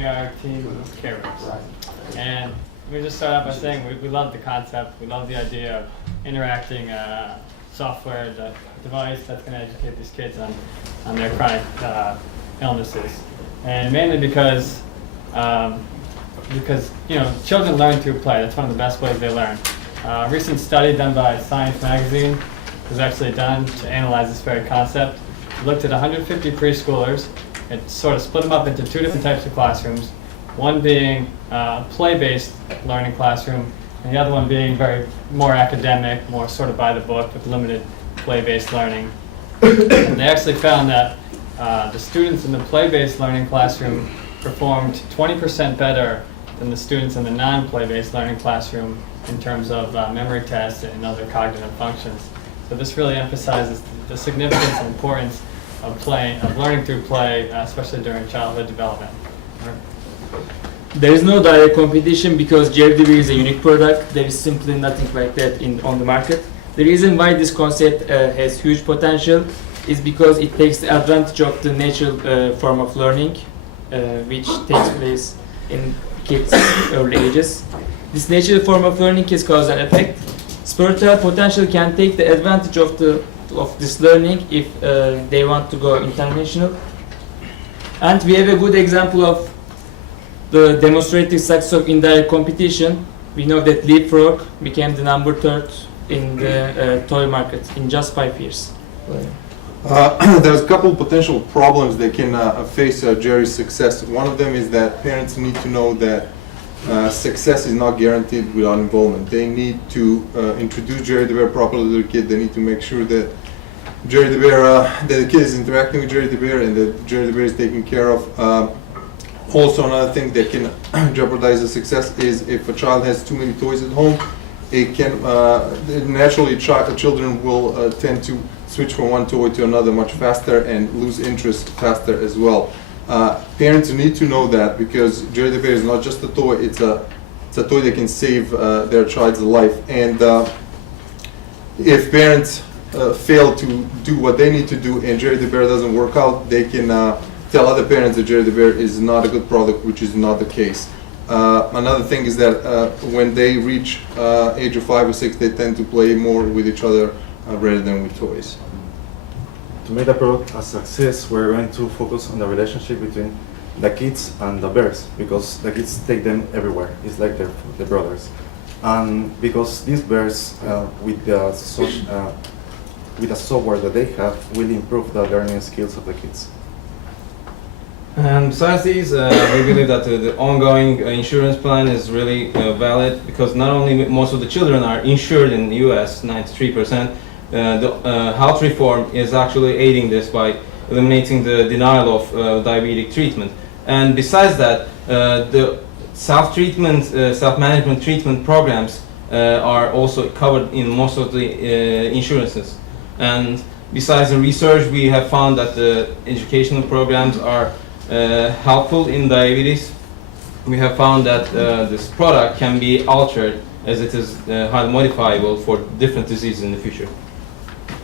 we are a team of carers. And let me just start out by saying we love the concept, we love the idea of interacting software, the device that's going to educate these kids on their chronic illnesses. And mainly because children learn through play. That's one of the best ways they learn. A recent study done by Science Magazine was actually done to analyze this very concept. It looked at 150 preschoolers. It sort of split them up into two different types of classrooms, one being a play-based learning classroom, and the other one being more academic, more sort of by the book with limited play-based learning. And they actually found that the students in the play-based learning classroom performed 20% better than the students in the non-play-based learning classroom in terms of memory tests and other cognitive functions. So this really emphasizes the significance and importance of learning through play, especially during childhood development. There is no direct competition because JDB is a unique product. There is simply nothing like that on the market. The reason why this concept has huge potential is because it takes the advantage of the natural form of learning, which takes place in kids' early ages. This natural form of learning is cause and effect. Spiritual potential can take the advantage of this learning if they want to go international. And we have a good example of the demonstrative success of indirect competition. We know that Leapfrog became the number 3 in the toy market in just 5 years. There's a couple potential problems that can face Jerry's success. One of them is that parents need to know that success is not guaranteed without involvement. They need to introduce Jerry the Bear properly to the kid. They need to make sure that Jerry the Bear, that the kid is interacting with Jerry the Bear and that Jerry the Bear is taken care of. Also, another thing that can jeopardize the success is if a child has too many toys at home. It can naturally children will tend to switch from one toy to another much faster and lose interest faster as well. Parents need to know that because Jerry the Bear is not just a toy; it's a toy that can save their child's life. And if parents fail to do what they need to do and Jerry the Bear doesn't work out, they can tell other parents that Jerry the Bear is not a good product, which is not the case. Another thing is that when they reach age of 5 or 6, they tend to play more with each other rather than with toys. To make the product a success, we're going to focus on the relationship between the kids and the bears because the kids take them everywhere. It's like their brothers. And because these bears, with the software that they have, will improve the learning skills of the kids. And besides these, we believe that the ongoing insurance plan is really valid because not only most of the children are insured in the US, 93%, the health reform is actually aiding this by eliminating the denial of diabetic treatment. And besides that, the self-treatment, self-management treatment programs are also covered in most of the insurances. And besides the research, we have found that the educational programs are helpful in diabetes. We have found that this product can be altered as it is highly modifiable for different diseases in the future.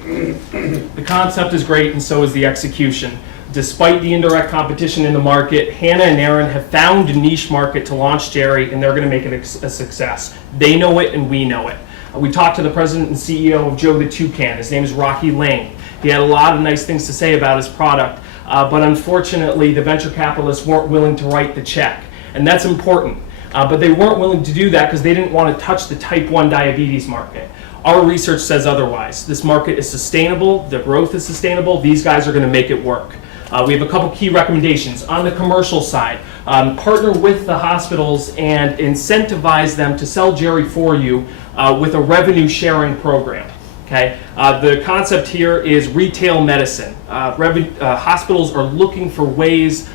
The concept is great and so is the execution. Despite the indirect competition in the market, Hannah and Aaron have found a niche market to launch Jerry and they're going to make it a success. They know it and we know it. We talked to the president and CEO of Joe the Toucan. His name is Rocky Lane. He had a lot of nice things to say about his product. But unfortunately, the venture capitalists weren't willing to write the check. And that's important. But they weren't willing to do that because they didn't want to touch the type 1 diabetes market. Our research says otherwise. This market is sustainable. The growth is sustainable. These guys are going to make it work. We have a couple key recommendations. On the commercial side, partner with the hospitals and incentivize them to sell Jerry for you with a revenue sharing program. Okay, the concept here is retail medicine. Hospitals are looking for ways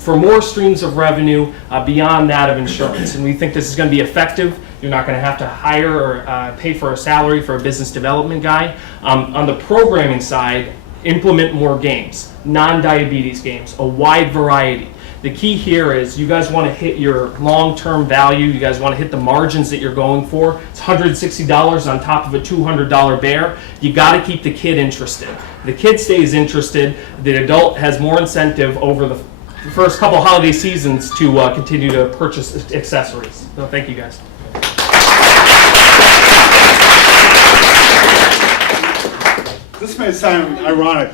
for more streams of revenue beyond that of insurance, and we think this is going to be effective. You're not going to have to hire or pay for a salary for a business development guy. On the programming side, implement more games, non-diabetes games, a wide variety. The key here is you guys want to hit your long-term value. You guys want to hit the margins that you're going for. It's $160 on top of a $200 bear. You got to keep the kid interested. The kid stays interested. The adult has more incentive over the first couple holiday seasons to continue to purchase accessories. So thank you guys. This may sound ironic,